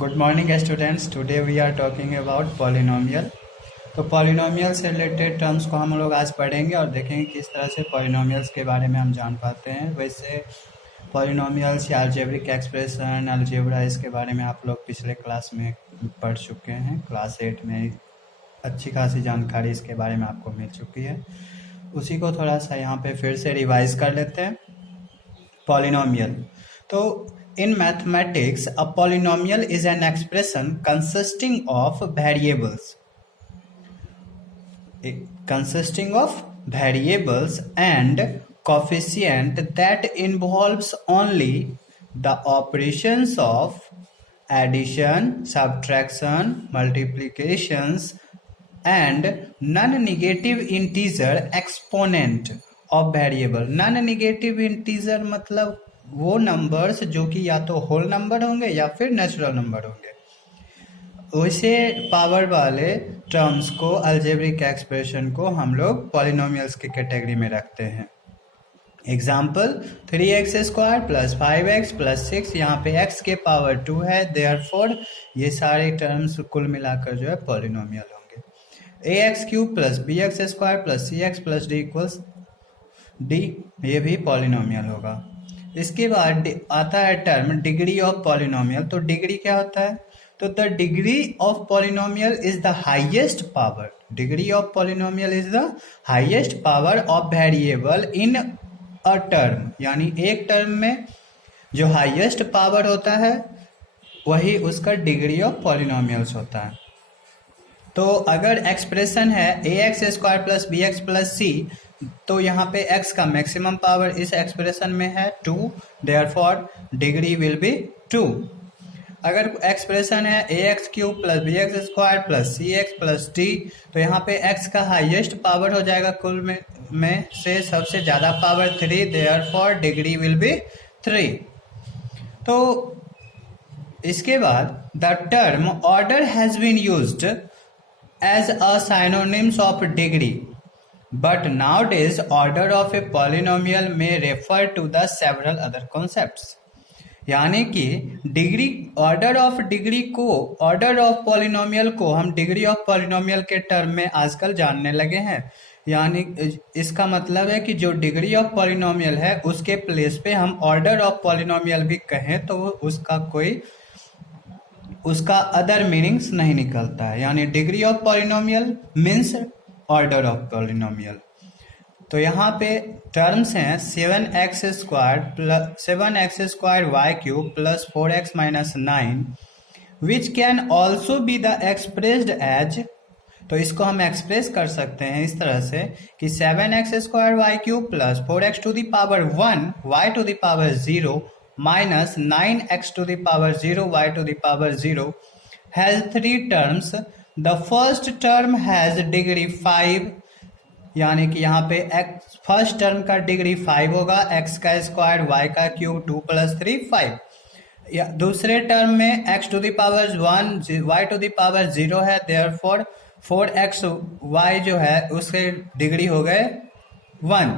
Good morning students. Today we are talking about polynomial. तो polynomial से related terms को हम लोग आज पढ़ेंगे और देखेंगे किस तरह से पॉलिनोमियल्स के बारे में हम जान पाते हैं। वैसे पॉलिनोमियल्स या अलजेब्रिक एक्सप्रेशन, अलजेब्रा, इसके बारे में आप लोग पिछले क्लास में पढ़ चुके हैं। क्लास 8 में अच्छी खासी जानकारी इसके बारे में आपको मिल चुकी है। उसी को थोड़ा सा यहाँ पे फिर से रिवाइज कर लेते हैं। पॉलिनोमियल, तो in mathematics a polynomial is an expression consisting of variables and coefficient that involves only the operations of addition, subtraction, multiplications and non-negative integer exponent of variable। non-negative integer मतलब वो numbers जो कि या तो whole number होंगे या फिर natural number होंगे। वैसे पावर वाले टर्म्स को, अलजेब्रिक एक्सप्रेशन को हम लोग पॉलिनोमियल्स की कैटेगरी में रखते हैं। Example 3x² plus 5x plus 6, यहाँ पे x के पावर 2 है, देयरफॉर ये सारे टर्म्स कुल मिलाकर जो है पॉलिनोमियल होंगे। ax³ plus bx² plus cx plus d equals d, ये भी पॉलिनोमियल होगा। इसके बाद आता है टर्म डिग्री ऑफ पॉलिनोमियल। तो डिग्री क्या होता है? तो the degree of polynomial is the highest power. Degree of polynomial is the highest power of variable in a term, यानी एक टर्म में जो हाईएस्ट पावर होता है वही उसका डिग्री ऑफ पॉलिनोमियल्स होता है। तो अगर एक्सप्रेशन है ax² plus bx plus c, तो यहाँ पे x का मैक्सिमम पावर इस एक्सप्रेशन में है 2, देयरफॉर डिग्री विल बी 2। अगर एक्सप्रेशन है ax³ plus bx² plus cx plus d, तो यहाँ पे x का हाईएस्ट पावर हो जाएगा कुल में से सबसे ज़्यादा power 3, therefore degree will be 3। तो इसके बाद the term order has been used as a synonyms of degree, but nowadays order of a polynomial may refer to the several other concepts। यानी कि डिग्री, ऑर्डर ऑफ डिग्री को, order of polynomial को हम degree of polynomial के term में आजकल जानने लगे हैं। यानी इसका मतलब है कि जो डिग्री ऑफ पॉलिनोमियल है उसके प्लेस पे हम ऑर्डर ऑफ पॉलिनोमियल भी कहें तो उसका अदर मीनिंग्स नहीं निकलता है। यानी degree of polynomial means order of polynomial. तो यहाँ पे टर्म्स हैं 7x² y³ plus 4x minus 9 which can also be the expressed as. तो इसको हम एक्सप्रेस कर सकते हैं इस तरह से कि 7x² y³ plus 4x to the power 1 y to the power 0 minus 9x to the power 0 y to the power 0 has 3 terms। The first term has degree 5, यानी कि यहाँ पे x फर्स्ट टर्म का डिग्री 5 होगा, x का square y का cube 2 plus 3 5। या दूसरे टर्म में x to the power 1 y to the power 0 है, देयरफॉर 4x y जो है उसके डिग्री हो गए 1।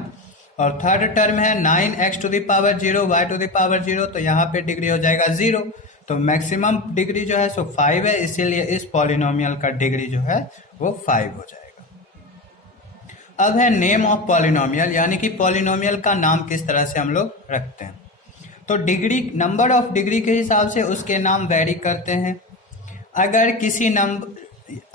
और थर्ड टर्म है 9x to the power 0 y to the power 0, तो यहाँ पे डिग्री हो जाएगा 0। तो मैक्सिमम डिग्री जो है सो 5 है, इसीलिए इस पॉलिनोमियल का डिग्री जो है वो 5 हो जाएगा। अब है नेम ऑफ पॉलिनोमियल, यानी कि पॉलिनोमियल का नाम किस तरह से हम लोग रखते हैं। तो डिग्री, नंबर ऑफ डिग्री के हिसाब से उसके नाम वेरी करते हैं।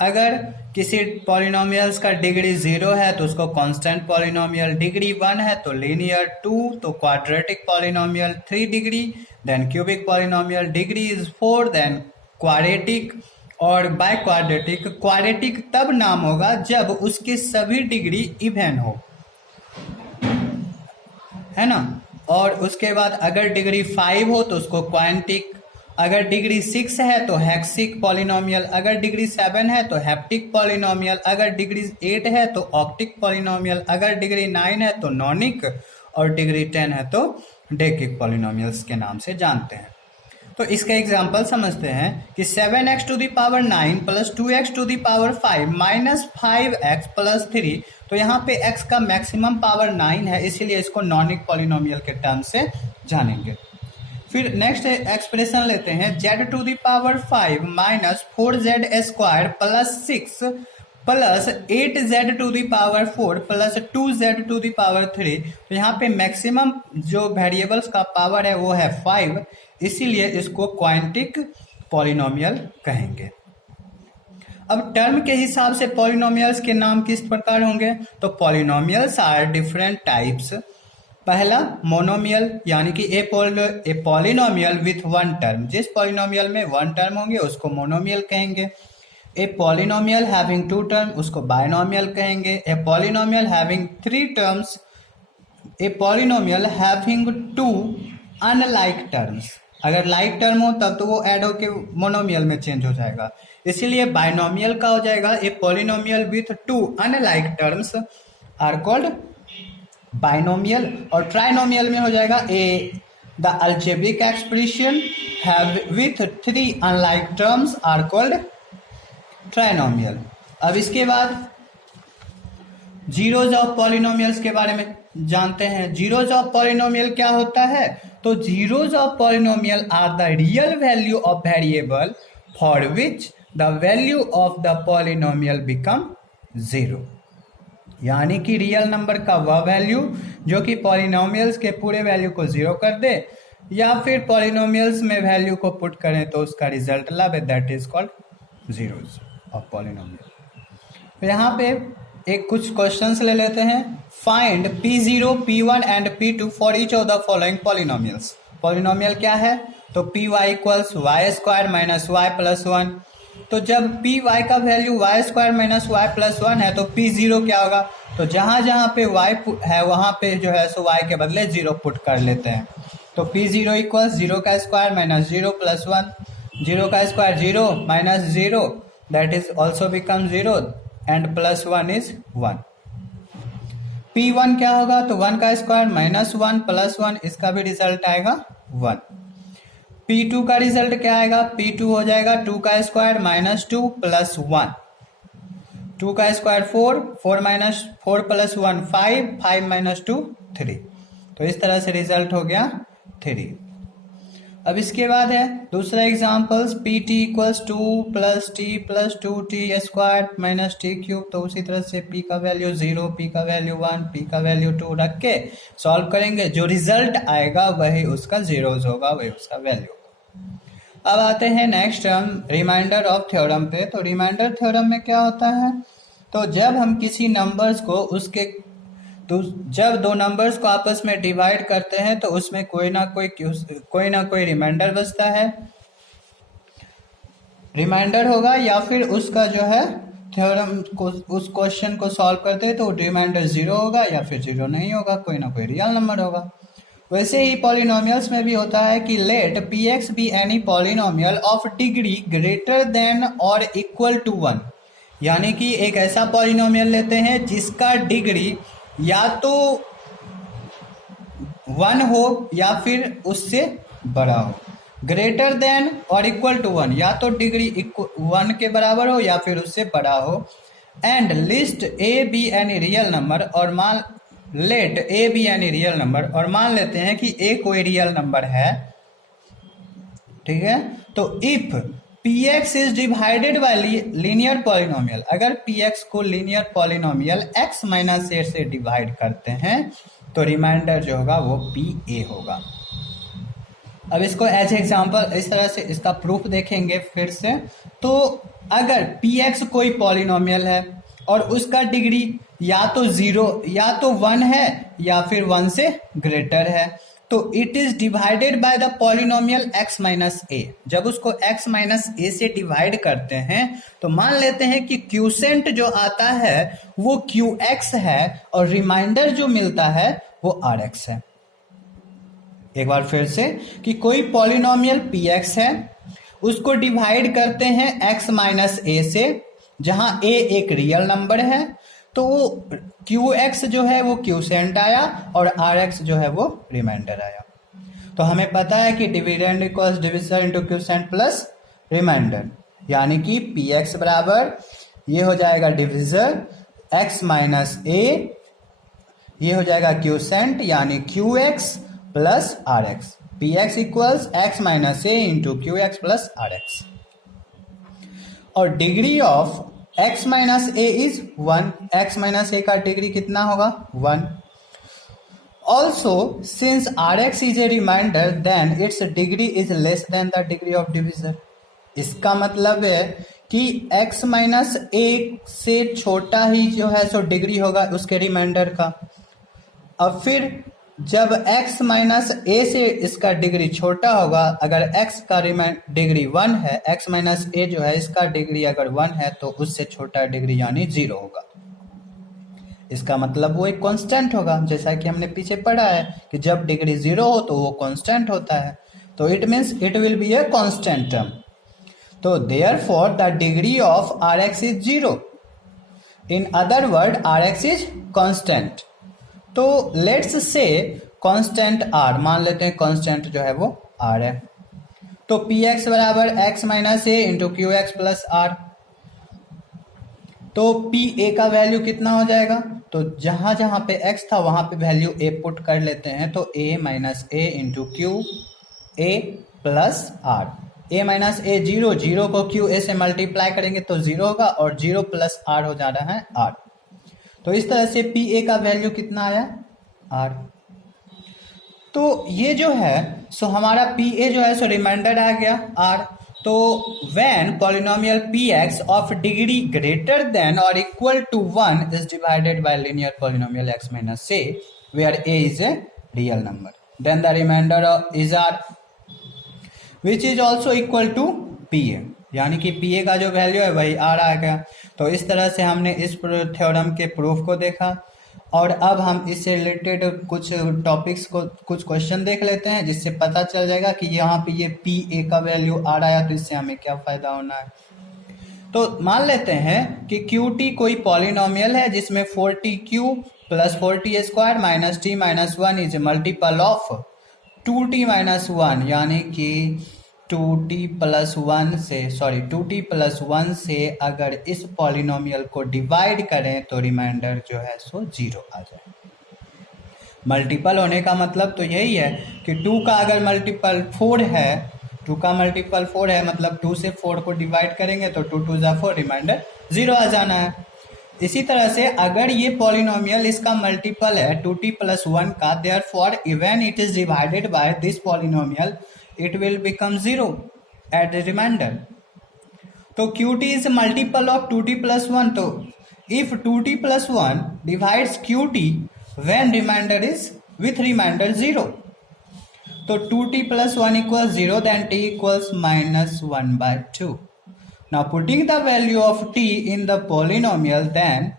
अगर किसी पॉलिनोमियल्स का डिग्री 0 है तो उसको कांस्टेंट पॉलिनोमियल, डिग्री 1 है तो लीनियर, 2 तो quadratic polynomial, 3 degree then cubic polynomial, degree is 4 then quadratic और बाय क्वाड्रेटिक। क्वाड्रेटिक तब नाम होगा जब उसकी सभी डिग्री इवन हो, है ना। और उसके बाद अगर डिग्री 5 हो तो उसको क्वांटिक, अगर डिग्री 6 है तो हेक्सिक पॉलिनोमियल, अगर डिग्री 7 है तो हेप्टिक पॉलिनोमियल, अगर डिग्री 8 है तो ऑक्टिक पॉलिनोमियल, अगर डिग्री 9 है तो नॉनिक और डिग्री 10 है तो डेकिक पॉलिनोमियल्स के नाम से जानते हैं। तो इसका एग्जांपल समझते हैं कि 7x to the power 9 plus 2x to the power 5 minus 5x plus 3, तो यहाँ पे x का मैक्सिमम पावर 9 है, इसीलिए इसको नॉनिक पॉलिनोमियल के टर्म से जानेंगे। फिर नेक्स्ट एक्सप्रेशन लेते हैं z to the power 5 minus 4z square plus 6 plus 8z to the power 4 plus 2z to the power 3। तो यहाँ पे मैक्सिमम जो वेरिएबल्स का पावर है वो है 5, इसीलिए इसको क्वांटिक पॉलिनोमियल कहेंगे। अब टर्म के हिसाब से पॉलिनोमियल्स के नाम किस प्रकार होंगे, तो पॉलिनोमियल्स आर डिफरेंट टाइप्स। पहला मोनोमियल, यानी कि a polynomial with one term, जिस पॉलिनोमियल में वन टर्म होंगे उसको मोनोमियल कहेंगे। A polynomial having two term उसको बायनोमियल कहेंगे। A polynomial having three terms, a polynomial having two unlike terms, अगर लाइक टर्म हो तब तो वो ऐड होके मोनोमियल में चेंज हो जाएगा, इसीलिए बायनोमियल का हो जाएगा। A polynomial with two unlike terms are called binomial. और ट्राइनोमियल में हो जाएगा a the algebraic expression have with three unlike terms are called trinomial. अब इसके बाद जीरोज ऑफ पॉलिनोमियल्स के बारे में जानते हैं। जीरोज ऑफ पॉलिनोमियल क्या होता है, तो zeros of polynomial are the real value of variable for which the value of the polynomial become zero, यानी कि रियल नंबर का वह वैल्यू जो कि पॉलिनोमियल्स के पूरे वैल्यू को जीरो कर दे, या फिर पॉलिनोमियल्स में वैल्यू को पुट करें तो उसका रिजल्ट लावे, that is called zeros of polynomial. तो यहाँ पे एक कुछ क्वेश्चंस ले लेते हैं। Find P0, P1 and P2 for each of the following polynomials. Polynomial क्या है, तो Py equals y square minus y plus 1। तो जब Py का value y square minus y plus 1 है तो P0 क्या होगा, तो जहां जहां पे y है वहां पे जो है सो y के बदले 0 पुट कर लेते हैं। तो P0 इक्वल्स 0 का स्क्वायर माइनस 0 प्लस 1, 0 का square 0 minus 0 that is also become 0 and plus 1 is 1। P1 क्या होगा, तो 1 का स्क्वायर माइनस 1 प्लस 1, इसका भी रिजल्ट आएगा 1। P2 का रिजल्ट क्या आएगा, P2 हो जाएगा 2 का स्क्वायर माइनस 2 प्लस 1, 2 का स्क्वायर 4, 4 माइनस 4 प्लस 1 5, 5 माइनस 2 3। तो इस तरह से रिजल्ट हो गया 3। अब इसके बाद है दूसरा examples, Pt equals 2 plus T plus 2t square minus T cube. तो उसी तरह से p का वैल्यू 0, p का वैल्यू 1, p का वैल्यू 2 रख के सॉल्व करेंगे, जो रिजल्ट आएगा वही उसका जीरोज होगा, वही उसका वैल्यू। अब आते हैं next term remainder of theorem पे। तो रिमाइंडर थ्योरम में क्या होता है, तो जब हम किसी नंबर्स को उसके जब दो नंबर्स को आपस में डिवाइड करते हैं तो उसमें कोई ना कोई रिमाइंडर बचता है, रिमाइंडर होगा, या फिर उसका जो है थ्योरम को उस क्वेश्चन को सॉल्व करते हैं तो रिमाइंडर 0 होगा या फिर 0 नहीं होगा, कोई ना कोई रियल नंबर होगा। वैसे ही पॉलिनोमियल्स में भी होता है कि let px be any polynomial of degree greater than और इक्वल टू 1, यानी कि एक ऐसा पॉलिनोमियल लेते हैं जिसका डिग्री या तो 1 हो या फिर उससे बड़ा हो, ग्रेटर देन और इक्वल टू 1, या तो डिग्री 1 के बराबर हो या फिर उससे बड़ा हो, and list a be any real number, और मान let a be any real number, और मान लेते हैं कि ए कोई रियल नंबर है, ठीक है। तो if px is divided by linear polynomial, अगर px को लीनियर पॉलिनोमियल x माइनस 8 से डिवाइड करते हैं तो रिमाइंडर जो होगा वो pa होगा। अब इसको एज एग्जांपल इस तरह से इसका प्रूफ देखेंगे फिर से। तो अगर px कोई पॉलिनोमियल है और उसका डिग्री या तो 0 या तो 1 है या फिर 1 से ग्रेटर है, तो it is divided by the polynomial x minus a. जब उसको x माइनस ए से डिवाइड करते हैं तो मान लेते हैं कि क्यूसेंट जो आता है वो qx है और रिमाइंडर जो मिलता है वो rx है। एक बार फिर से कि कोई पॉलिनोमियल px है, उसको डिवाइड करते हैं x माइनस ए से, जहां a एक रियल नंबर है, तो qx जो है वो क्यूसेंट आया और rx जो है वो रिमाइंडर आया। तो हमें पता है कि dividend equals divisor into quotient plus remainder, यानी कि px बराबर ये हो जाएगा डिविजर x माइनस a, ये हो जाएगा क्यूसेंट यानी qx plus rx। P x equals x minus a into Q x plus r x, और degree of x minus a is 1, x minus a का डिग्री कितना होगा 1. Also since r x is a remainder then its degree is less than the degree of division. इसका मतलब है कि x minus ए से छोटा ही जो है सो डिग्री होगा उसके रिमाइंडर का. अब फिर जब x माइनस ए से इसका डिग्री छोटा होगा, अगर x का डिग्री 1 है, x माइनस ए जो है इसका डिग्री अगर 1 है तो उससे छोटा डिग्री यानी 0 होगा. इसका मतलब वो एक कांस्टेंट होगा, जैसा कि हमने पीछे पढ़ा है कि जब डिग्री 0 हो तो वो कांस्टेंट होता है. तो it means it will be a constant term. तो therefore the degree of r x is 0. In other word r x is constant. तो लेट्स से कांस्टेंट आर मान लेते हैं, कांस्टेंट जो है वो आर है. तो पी एक्स बराबर x minus a into Q x plus R. तो पी ए का वैल्यू कितना हो जाएगा, तो जहां जहां पे एक्स था वहां पे वैल्यू ए पुट कर लेते हैं. तो a minus a into q a plus r. A minus a 0, 0 को क्यू ए से मल्टीप्लाई करेंगे तो 0 होगा, और 0 प्लस आर हो जा रहा है आर. तो इस तरह से पी ए का वैल्यू कितना आया आर. तो ये जो है सो हमारा पी ए जो है सो रिमाइंडर आ गया आर. तो when polynomial p x of degree greater than और equal to 1 is divided by linear polynomial x minus a where a is a real number, then the remainder is r which is also equal to p a, यानी कि P a का जो value है वही are आ गया. तो इस तरह से हमने इस थ्योरम के प्रूफ को देखा, और अब हम इससे रिलेटेड कुछ टॉपिक्स को, कुछ क्वेश्चन देख लेते हैं जिससे पता चल जाएगा कि यहाँ पे ये पी ए का वैल्यू आर आया तो इससे हमें क्या फायदा होना है. तो मान लेते हैं कि क्यू टी कोई पॉलिनोमियल है जिसमें 4tq plus 4t square minus t minus 1 is multiple of 2t minus 1, यानी कि 2t प्लस 1 से अगर इस पॉलिनोमियल को डिवाइड करें तो रिमाइंडर जो है सो 0 आ जाए. मल्टीपल होने का मतलब तो यही है कि 2 का अगर मल्टीपल 4 है, 2 का मल्टीपल 4 है मतलब 2 से 4 को डिवाइड करेंगे तो 2 2 4 रिमाइंडर 0 आ जाना है. इसी तरह से अगर ये पॉलिनोमियल इसका मल्टीपल है 2t प्लस 1 का, therefore even it is divided by this polynomial it will become 0 at the remainder. तो qt is a multiple of 2t plus 1. तो if 2t plus 1 divides qt when remainder is with remainder 0, तो 2t plus 1 equals 0, then t equals minus 1 by 2. Now putting the value of t in the polynomial, then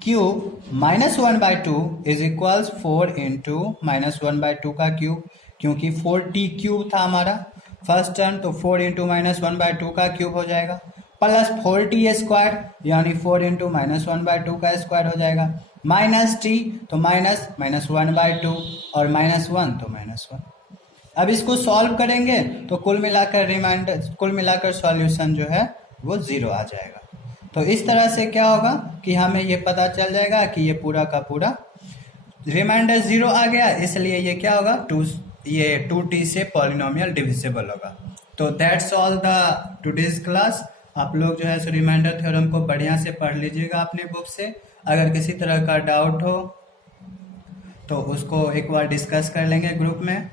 q minus 1 by 2 is equals 4 into minus 1 by 2 का cube, क्योंकि 4t cube था हमारा first term, तो 4 into minus 1 bye 2 का cube हो जाएगा, plus 4t square यानी 4 into minus 1 bye 2 का स्क्वायर हो जाएगा, माइनस t तो माइनस 1 बाय 2 और माइनस 1 तो माइनस 1. अब इसको सॉल्व करेंगे तो कुल मिलाकर सॉल्यूशन जो है वो 0 आ जाएगा. तो इस तरह से क्या होगा कि हमें ये पता चल जाएगा कि ये पूरा का पूरा रिमाइंडर 0 आ गया, इसलिए ये क्या होगा 2t से पॉलिनोमियल डिविजिबल होगा. तो that's all the today's class. आप लोग जो है सो रिमाइंडर थ्योरम को बढ़िया से पढ़ लीजिएगा अपने बुक से. अगर किसी तरह का डाउट हो तो उसको एक बार डिस्कस कर लेंगे ग्रुप में.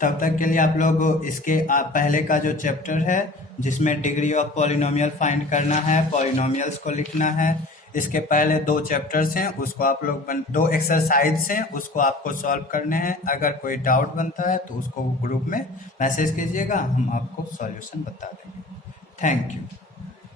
तब तक के लिए आप लोग इसके पहले का जो चैप्टर है जिसमें डिग्री ऑफ पॉलिनोमियल फाइंड करना है, पॉलिनोमियल्स को लिखना है, इसके पहले 2 चैप्टर्स हैं उसको आप लोग 2 एक्सरसाइज हैं उसको आपको सॉल्व करने हैं. अगर कोई डाउट बनता है तो उसको ग्रुप में मैसेज कीजिएगा, हम आपको सॉल्यूशन बता देंगे. Thank you.